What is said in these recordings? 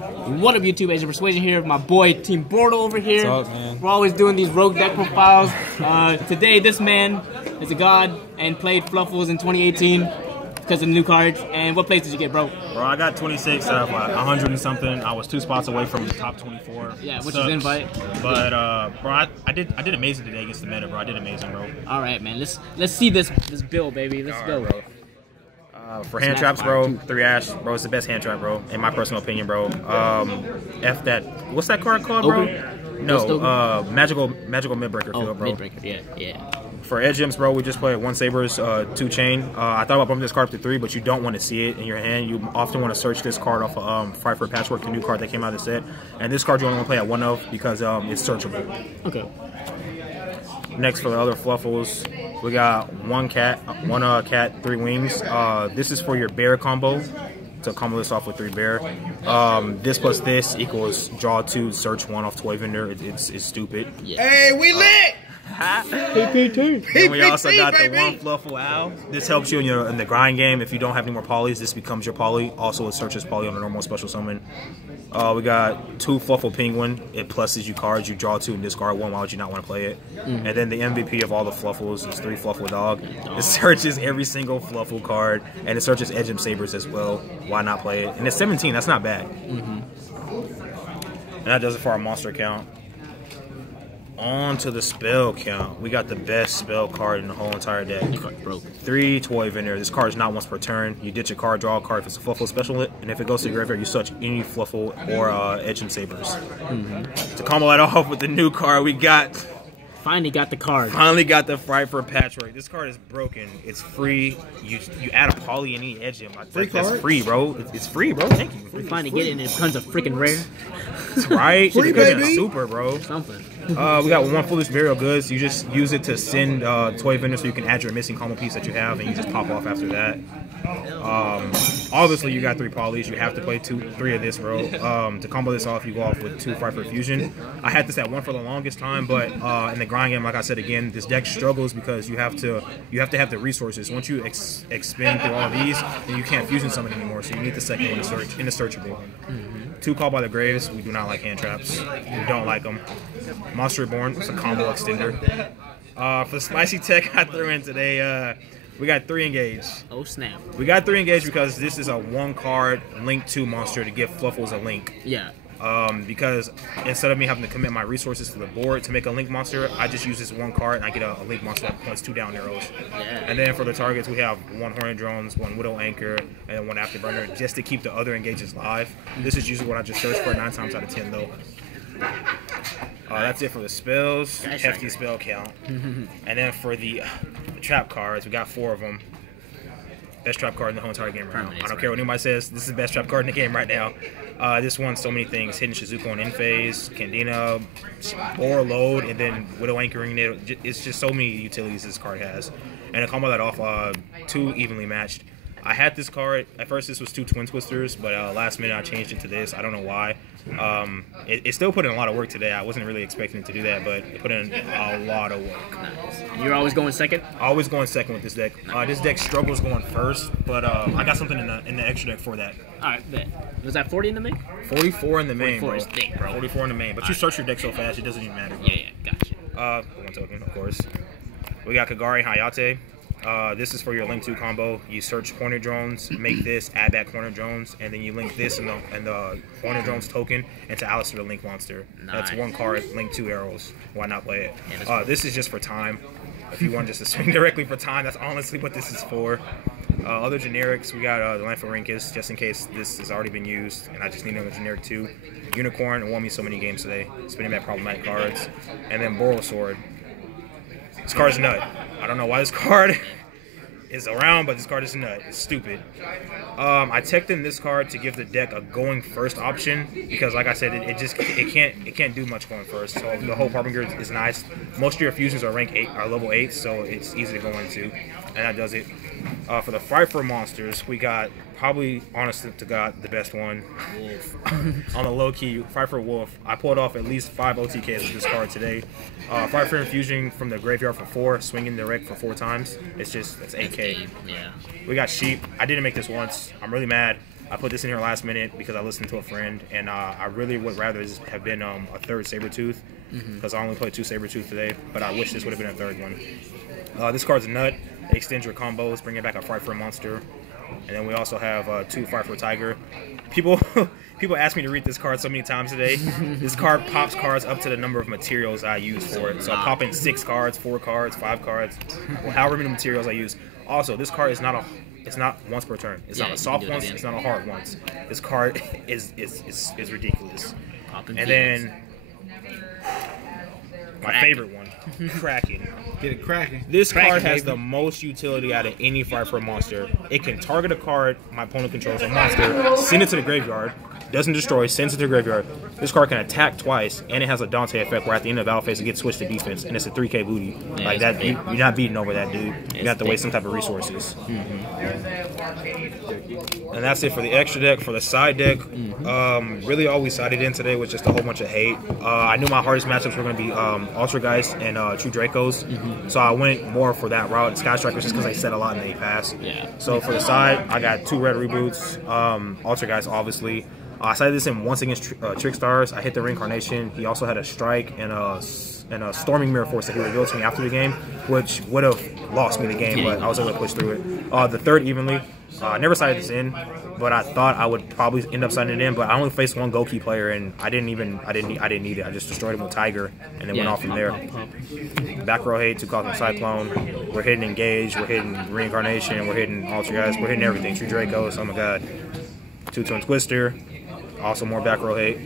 What up, YouTube? Asian Persuasion here. My boy Team Bortle over here. What's up, man? We're always doing these rogue deck profiles. Today, this man is a god and played Fluffals in 2018 because of the new cards. And what place did you get, bro? Bro, I got 26 out of 100 and something. I was 2 spots away from the top 24. Yeah, which is invite. But bro, I did amazing today against the meta, bro. I did amazing, bro. All right, man. Let's see this build, baby. Let's go, bro. For hand traps, bro, 3 Ash, bro, it's the best hand trap, bro, in my personal opinion, bro. F that. What's that card called, bro? No, magical midbreaker field, bro. Midbreaker, yeah. For edge gems, bro, we just played 1 Sabers, 2 Chain. I thought about bumping this card up to 3, but you don't want to see it in your hand. You often want to search this card off of Fight for Patchwork, the new card that came out of the set. And this card you only want to play at 1 of because it's searchable. Okay. Next, for the other Fluffals, we got 1 cat, 1 3 wings. This is for your bear combo. To combo this off with 3 bear. This plus this equals draw 2, search 1 off Toy Vendor. It's stupid. Yeah. Hey, we lit! And we also got the 1 Fluffal Owl. This helps you in the grind game. If you don't have any more polys, this becomes your poly. Also, it searches poly on a normal special summon. We got 2 Fluffal Penguin. It pluses you cards. You draw 2 and discard 1. Why would you not want to play it? And then the MVP of all the Fluffals is 3 Fluffal Dog. It searches every single Fluffal card, and it searches Edge and Sabers as well. Why not play it? And it's 17. That's not bad. And that does it for our monster count. On to the spell count. We got the best spell card in the whole entire deck. 3 Toy Vendor. This card is not once per turn. You ditch a card, draw a card if it's a Fluffal special, and if it goes to the graveyard, you search any Fluffal or Edge and Sabers. To combo that off with the new card, we got... Finally got the card. Finally got the Fight for Patchwork. This card is broken. It's free. You add a poly and any edge him. That's free, bro. It's free, bro. Thank you. We finally get it and it becomes a freaking rare. Right? Free, it could have baby. been super, bro. Something. We got 1 Foolish Burial Goods. You just use it to send Toy Vendor so you can add your missing combo piece that you have, and you just pop off after that. Obviously, you got 3 polys. You have to play 3 of this, bro. To combo this off, you go off with 2 Fight for Fusion. I had this at 1 for the longest time, but in the grind game, like I said again, this deck struggles because you have to have the resources. Once you expend through all of these, then you can't fusion summon anymore. So you need the second one in the searchable. 2 Call by the Graves. We do not like hand traps. We don't like them. Monster Reborn. It's a combo extender. For the spicy tech I threw in today, we got 3 Engage. Oh snap. We got 3 Engage because this is a 1 card link 2 monster to give Fluffals a link. Yeah. Because instead of me having to commit my resources to the board to make a link monster, I just use this 1 card and I get a link monster that points 2 down arrows. Yeah. And then for the targets, we have 1 Hornet Drones, 1 Widow Anchor, and then 1 Afterburner just to keep the other engages live. This is usually what I just search for 9 times out of 10 though. That's it for the spells. Hefty spell count. And then for the trap cards, we got 4 of them. Best trap card in the whole entire game right now. I don't care what anybody says. This is the best trap card in the game right now. This won so many things. Hidden Shizuko on in-phase, Candina, or load, and then Widow Anchoring it. It's just so many utilities this card has. And to combo that off, 2 evenly matched. I had this card. At first, this was 2 Twin Twisters, but last minute I changed it to this. I don't know why. It still put in a lot of work today. I wasn't really expecting it to do that, but it put in a lot of work. Nice. You're always going second? Always going second with this deck. This deck struggles going first, but I got something in the extra deck for that. Alright, bet. Was that 40 in the main? 44 in the main, 44 is thick, bro. 44 in the main, but you search your deck so fast, it doesn't even matter. Yeah, gotcha. 1 token, of course. We got Kagari Hayate. This is for your link 2 combo. You search Hornet Drones, make this, add back Hornet Drones, and then you link this and the Hornet Drones token into Alistair the Link Monster. Nice. That's 1 card, link 2 arrows. Why not play it? Yeah, this is just for time. If you want just to swing directly for time, that's honestly what this is for. Other generics, we got the Lamphorhynchus, just in case this has already been used, and I just need another generic too. Unicorn won me so many games today, spinning back problematic cards. And then Bortle Sword. This card's a nut. I don't know why this card is around, but this card is a nut. It's stupid. I teched in this card to give the deck a going first option because, like I said, it can't do much going first. So the whole Harbinger is nice. Most of your fusions are level 8, so it's easy to go into, and that does it. For the Fight for Monsters, we got probably, honest to God, the best one. Wolf. On the low key, Fight for Wolf. I pulled off at least 5 OTKs with this card today. Fight for Infusion from the graveyard for 4, swinging direct for 4 times. That's 8K. Yeah. We got Sheep. I didn't make this once. I'm really mad. I put this in here last minute because I listened to a friend, and I really would rather this have been a third Sabretooth, because I only played 2 Sabretooth today, but I wish this would have been a third one. This card's a nut. It extends your combos, bringing back a Fright for a Monster. And then we also have 2 Fright for a Tiger. People ask me to read this card so many times today. This card pops cards up to the number of materials I use for it. So I'm popping 6 cards, 4 cards, 5 cards, however many materials I use. Also, this card is not it's not once per turn. It's not a soft once. It's not a hard once. This card is ridiculous. And then my favorite one, Kraken. Get it cracking. This card has the most utility out of any Fright for a Monster. It can target a card my opponent controls, a monster, send it to the graveyard, doesn't destroy, sends it to the graveyard. This card can attack twice, and it has a Dante effect where at the end of the battle phase it gets switched to defense, and it's a 3K booty. Yeah, like that, you're not beating over that dude. You have to waste some type of resources. And that's it for the extra deck. For the side deck, really all we sided in today was just a whole bunch of hate. I knew my hardest matchups were going to be Altergeist and True Dracos, so I went more for that route. Sky Strikers just because I said a lot in the pass. Yeah. So for the side, I got 2 red reboots, Altergeist obviously. I sided this in once against Trickstars. I hit the Reincarnation. He also had a Strike and a Storming Mirror Force that he revealed to me after the game, which would have lost me the game, but I was able to push through it. The third evenly. I never sided this in, but I thought I would probably end up siding it in. But I only faced 1 Goki player, and I didn't need it. I just destroyed him with Tiger, and then went off from there. Back row hate, 2 Cosmic Cyclone. We're hitting Engage. We're hitting Reincarnation. We're hitting Altergeist. We're hitting everything. True Dracos. Oh my god. 2 Twin Twister. Also more back row hate.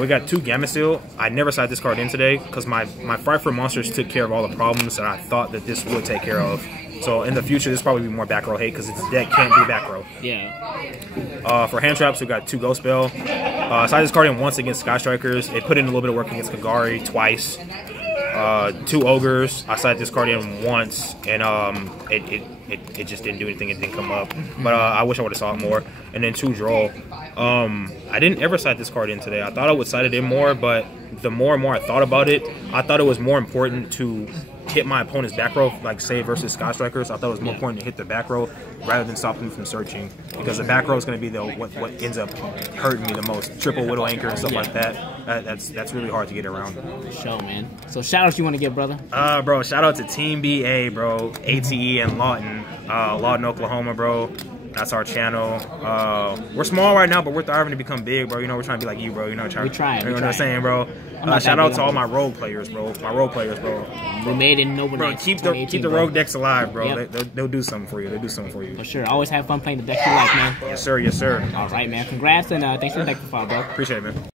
We got 2 Gamma Seal. I never sided this card in today because my Fright for Monsters took care of all the problems that I thought that this would take care of. So in the future, this probably be more back row hate because its deck can't be back row. Yeah. For hand traps, we got 2 Ghost Spell. I sided this card in once against Sky Strikers. It put in a little bit of work against Kagari twice. 2 Ogres. I sided this card in once, and it just didn't do anything. It didn't come up. But I wish I would have saw it more. And then 2 Droll. I didn't ever side this card in today. I thought I would side it in more, but the more and more I thought about it, I thought it was more important to hit my opponent's back row, like say versus Sky Strikers. I thought it was more important to hit the back row rather than stop them from searching, because the back row is going to be what ends up hurting me the most. Triple Widow Anchor and stuff like that. That's really hard to get around. Show, man. So shout outs you want to give, brother? Bro, shout out to Team BA, bro. ATE and Lawton, Oklahoma, bro. That's our channel. We're small right now, but we're thriving to become big, bro. You know, we're trying to be like you, bro. You know, we're trying. You know what I'm saying, bro? Shout out to all my rogue players, bro. My rogue players, bro. We made it in Noble Bro, keep the rogue decks alive, bro. Yep. They'll do something for you. They'll do something for you. For sure. Always have fun playing the decks you like, man. Yes, sir. Yes, sir. All right, man. Congrats, and thanks for the deck for follow, bro. Appreciate it, man.